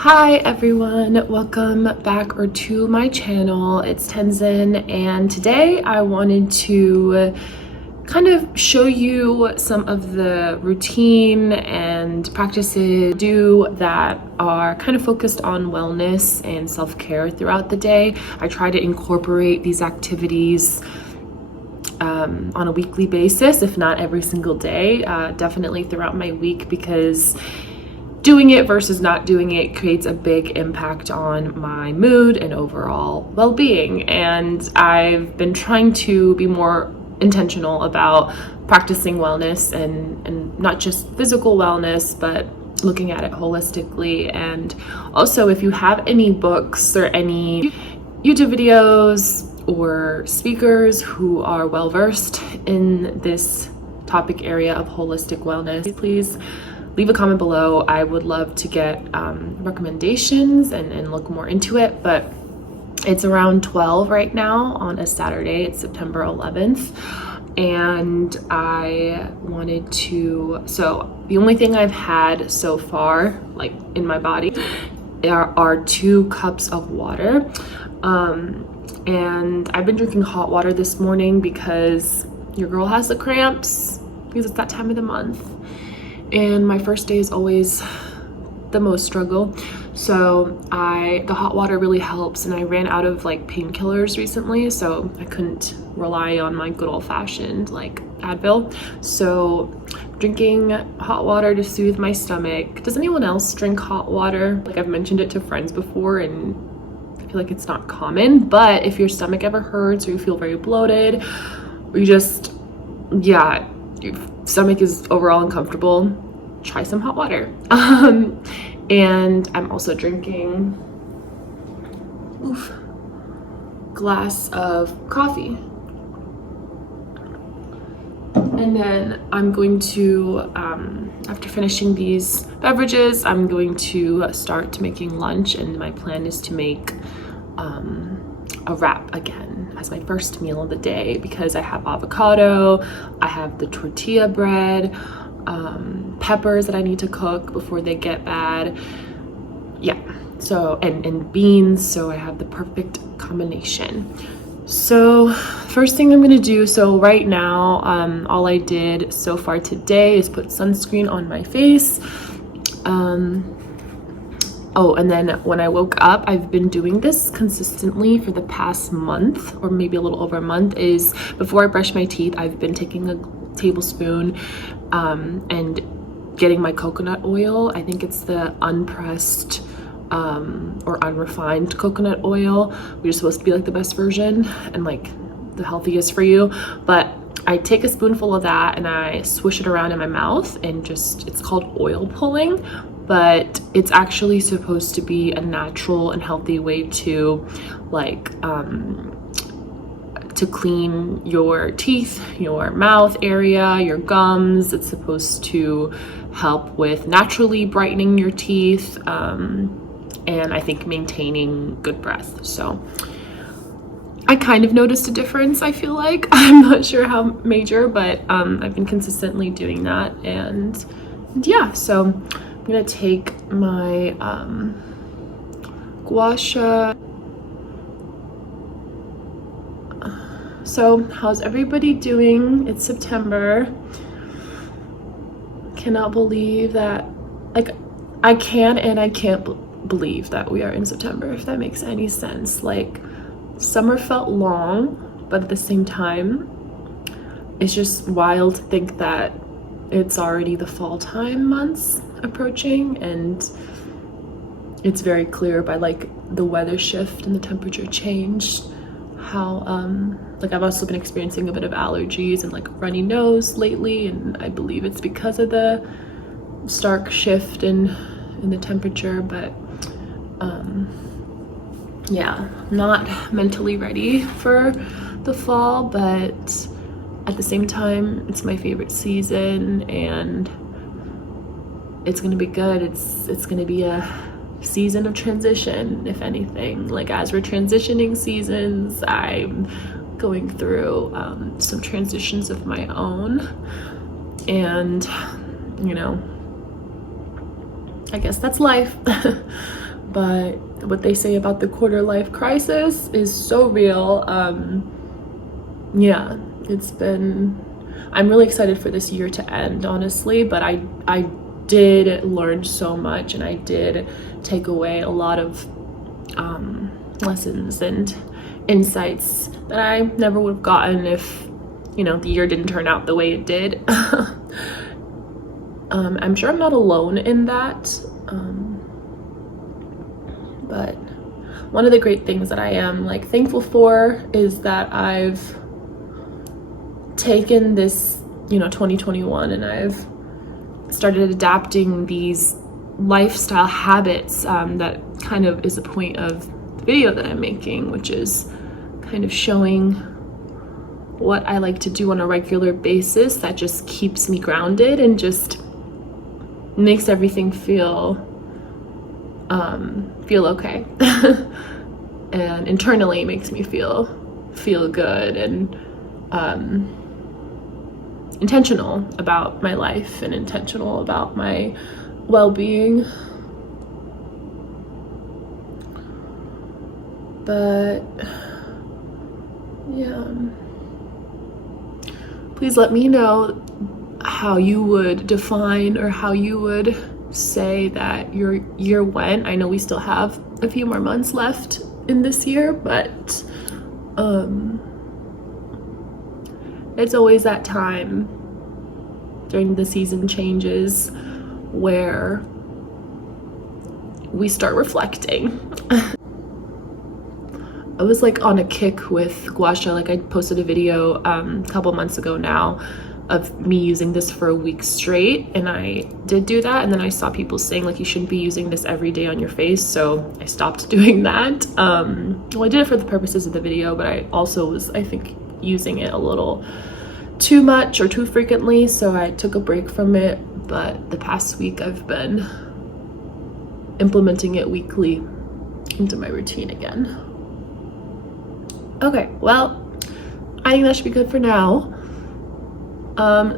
Hi everyone, welcome back to my channel. It's Tenzin, and today I wanted to kind of show you some of the routine and practices I do that are kind of focused on wellness and self-care throughout the day. I try to incorporate these activities on a weekly basis, if not every single day, definitely throughout my week, because doing it versus not doing it creates a big impact on my mood and overall well-being. And I've been trying to be more intentional about practicing wellness and not just physical wellness, but looking at it holistically. And also, if you have any books or any YouTube videos or speakers who are well-versed in this topic area of holistic wellness, please leave a comment below. I would love to get recommendations and look more into it. But it's around 12 right now on a Saturday. It's September 11th. And I wanted to, so the only thing I've had so far, like in my body, are 2 cups of water. And I've been drinking hot water this morning because your girl has the cramps, because it's that time of the month. And my first day is always the most struggle. So the hot water really helps, and I ran out of like painkillers recently, so I couldn't rely on my good old-fashioned like Advil. So drinking hot water to soothe my stomach. Does anyone else drink hot water? Like, I've mentioned it to friends before, and I feel like it's not common, but if your stomach ever hurts or you feel very bloated, or you just, yeah, your stomach is overall uncomfortable, try some hot water. And I'm also drinking glass of coffee. And then I'm going to, after finishing these beverages, I'm going to start making lunch, and my plan is to make a wrap again as my first meal of the day, because I have avocado, I have the tortilla bread, peppers that I need to cook before they get bad, yeah, so and beans, so I have the perfect combination. So first thing I'm gonna do, so right now all I did so far today is put sunscreen on my face. Oh, and then when I woke up, I've been doing this consistently for the past month, or maybe a little over a month, is before I brush my teeth, I've been taking a tablespoon and getting my coconut oil. I think it's the unpressed or unrefined coconut oil, which is supposed to be like the best version and like the healthiest for you. But I take a spoonful of that and I swish it around in my mouth, and just, it's called oil pulling, but it's actually supposed to be a natural and healthy way to like to clean your teeth, your mouth area, your gums. It's supposed to help with naturally brightening your teeth, and I think maintaining good breath. So I kind of noticed a difference, I feel like. I'm not sure how major, but I've been consistently doing that. And yeah, so I'm gonna take my gua sha. So how's everybody doing? It's September. Cannot believe that, like, I can and I can't believe that we are in September, if that makes any sense. Like, summer felt long, but at the same time, it's just wild to think that it's already the fall time months approaching, and it's very clear by like the weather shift and the temperature change how like I've also been experiencing a bit of allergies and like runny nose lately, and I believe it's because of the stark shift in the temperature. But yeah, not mentally ready for the fall, but at the same time, it's my favorite season, and it's gonna be good. It's gonna be a season of transition, if anything. Like, as we're transitioning seasons, I'm going through some transitions of my own, and you know, I guess that's life. but what they say about the quarter life crisis is so real. Yeah, I'm really excited for this year to end, honestly, but I did learn so much, and I did take away a lot of lessons and insights that I never would have gotten if, you know, the year didn't turn out the way it did. I'm sure I'm not alone in that, but one of the great things that I am like thankful for is that I've taken this, you know, 2021, and I've started adapting these lifestyle habits that kind of is the point of the video that I'm making, which is kind of showing what I like to do on a regular basis that just keeps me grounded and just makes everything feel okay. And internally makes me feel good and intentional about my life and intentional about my well-being. But yeah, please let me know how you would define or how you would say that your year went. I know we still have a few more months left in this year, but it's always that time during the season changes where we start reflecting. I was like on a kick with gua sha. Like I posted a video a couple months ago now of me using this for a week straight, and I did do that, and then I saw people saying like you shouldn't be using this every day on your face, so I stopped doing that. Well, I did it for the purposes of the video, but I also was, I think, using it a little too much or too frequently, so I took a break from it. But the past week I've been implementing it weekly into my routine again. Okay, well, I think that should be good for now.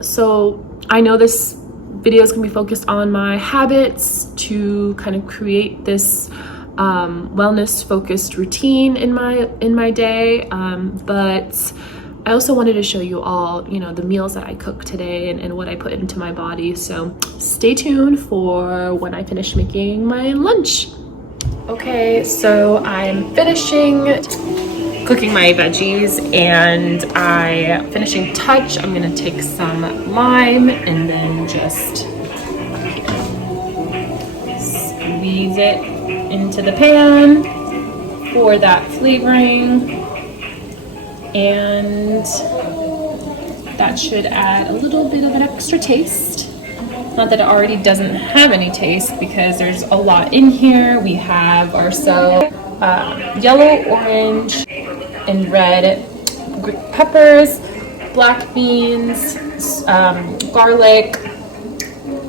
So I know this video is gonna be focused on my habits to kind of create this wellness focused routine in my day, but I also wanted to show you all, you know, the meals that I cooked today and what I put into my body. So stay tuned for when I finish making my lunch. Okay, so I'm finishing cooking my veggies, and finishing touch, I'm gonna take some lime and then just squeeze it into the pan for that flavoring, and that should add a little bit of an extra taste. Not that it already doesn't have any taste, because there's a lot in here. We have ourselves yellow, orange, and red peppers, black beans, garlic,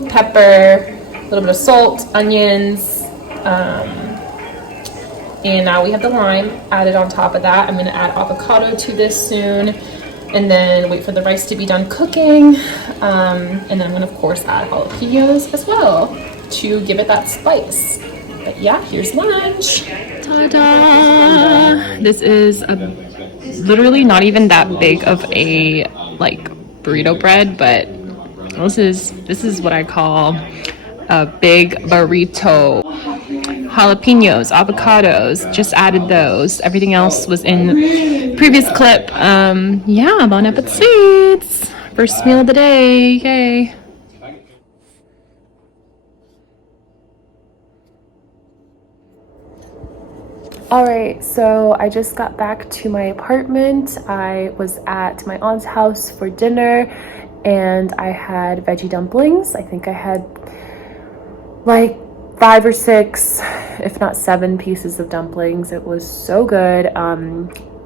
pepper, a little bit of salt, onions, and now we have the lime added on top of that. I'm going to add avocado to this soon, and then wait for the rice to be done cooking, and then I'm going to of course add jalapenos as well to give it that spice. But yeah, here's lunch. Ta-da! This is literally not even that big of a like burrito bread, but this is what I call a big burrito. Jalapenos, avocados, just added those. Everything else was in the previous clip. Yeah, bon appetit! First meal of the day, yay! All right, so I just got back to my apartment. I was at my aunt's house for dinner, and I had veggie dumplings. I think I had like 5 or 6, if not 7 pieces of dumplings. It was so good.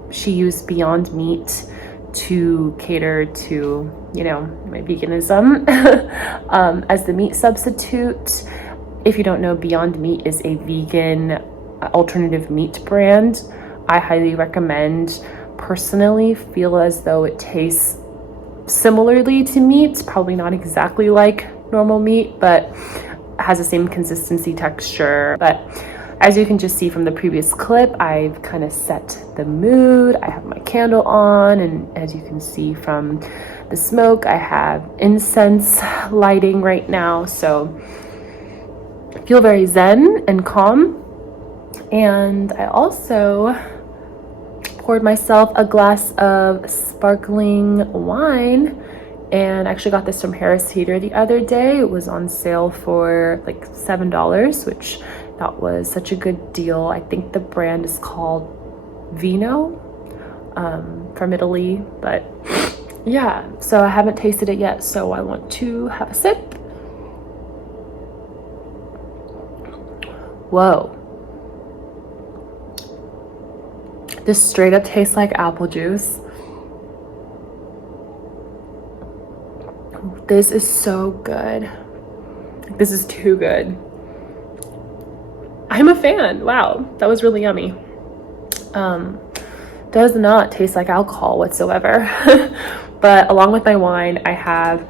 She used Beyond Meat to cater to, you know, my veganism as the meat substitute. If you don't know, Beyond Meat is a vegan alternative meat brand. I highly recommend. Personally feel as though it tastes similarly to meat, probably not exactly like normal meat, but has the same consistency, texture. But as you can just see from the previous clip, I've kind of set the mood. I have my candle on, and as you can see from the smoke, I have incense lighting right now. So I feel very zen and calm. And I also poured myself a glass of sparkling wine, and I actually got this from Harris Teeter the other day. It was on sale for like $7, which that was such a good deal. I think the brand is called Vino, from Italy, but yeah, so I haven't tasted it yet, so I want to have a sip. Whoa. This straight up tastes like apple juice. This is so good. This is too good. I'm a fan. Wow, that was really yummy. Does not taste like alcohol whatsoever. But along with my wine, I have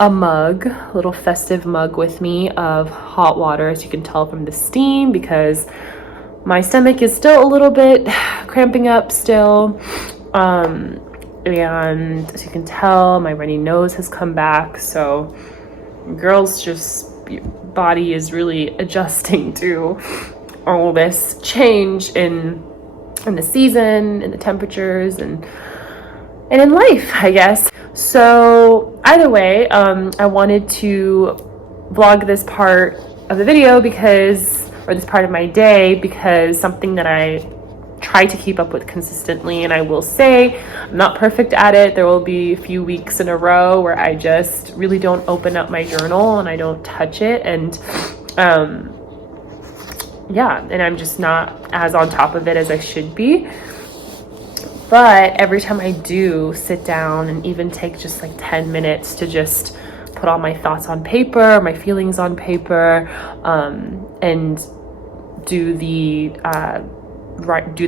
a mug, a little festive mug with me of hot water, as you can tell from the steam, because my stomach is still a little bit cramping up still. And as you can tell, my runny nose has come back. So girls, just body is really adjusting to all this change in the season, in the temperatures, and in life, I guess. So either way, I wanted to vlog this part of the video because, or this part of my day, because something that I try to keep up with consistently, and I will say I'm not perfect at it. There will be a few weeks in a row where I just really don't open up my journal and I don't touch it, and yeah, and I'm just not as on top of it as I should be. But every time I do sit down and even take just like 10 minutes to just put all my thoughts on paper, my feelings on paper, and do the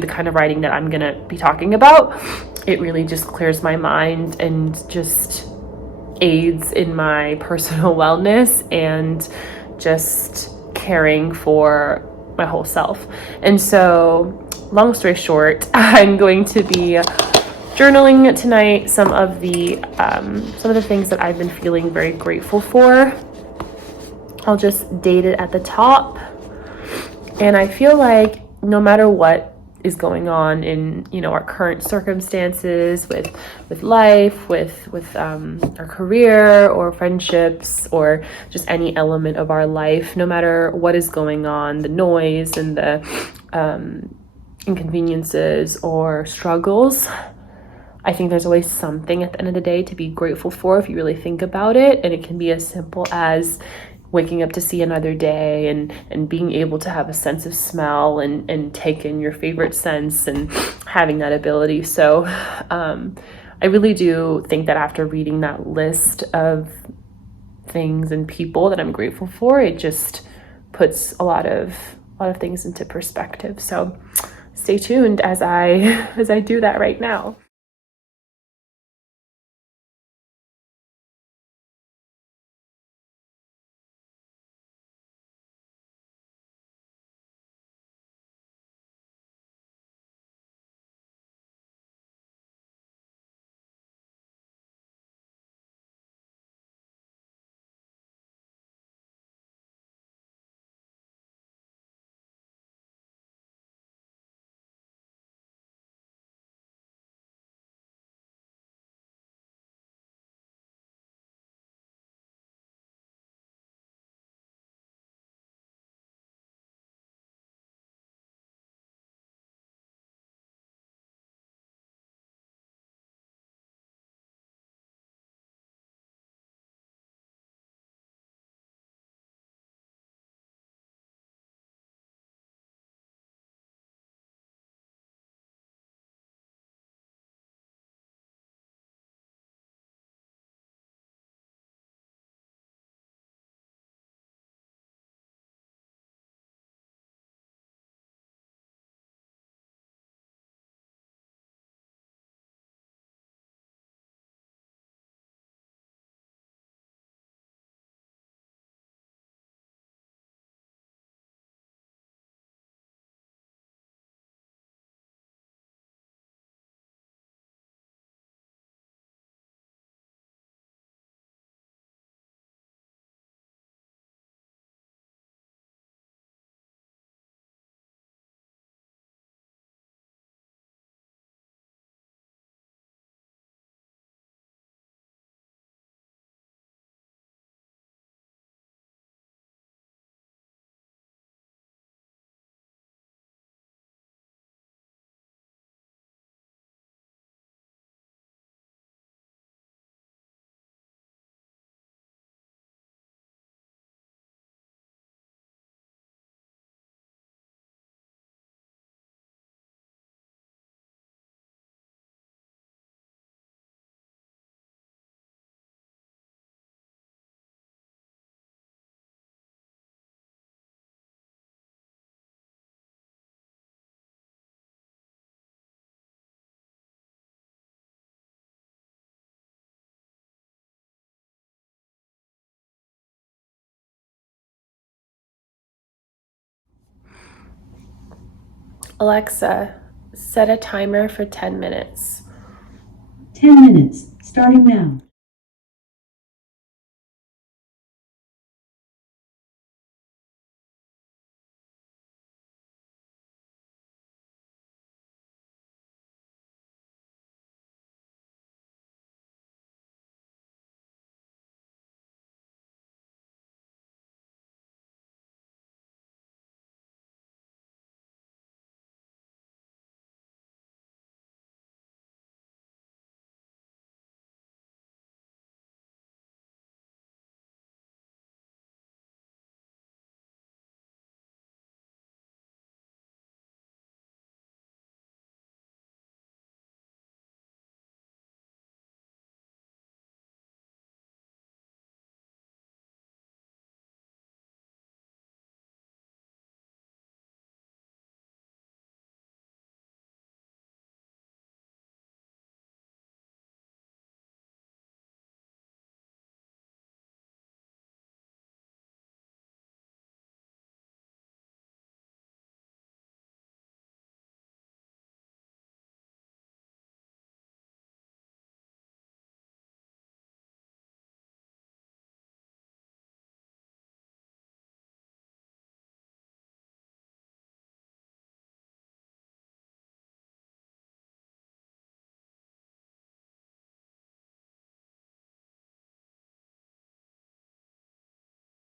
kind of writing that I'm gonna be talking about, it really just clears my mind and just aids in my personal wellness and just caring for my whole self. And so, long story short, I'm going to be journaling tonight some of the things that I've been feeling very grateful for. I'll just date it at the top. And I feel like no matter what is going on in, you know, our current circumstances with life, with our career or friendships or just any element of our life, no matter what is going on, the noise and the inconveniences or struggles, I think there's always something at the end of the day to be grateful for if you really think about it. And it can be as simple as waking up to see another day, and being able to have a sense of smell and take in your favorite scents, and having that ability. So I really do think that after reading that list of things and people that I'm grateful for, it just puts a lot of things into perspective. So stay tuned as I do that right now. Alexa, set a timer for 10 minutes. 10 minutes, starting now.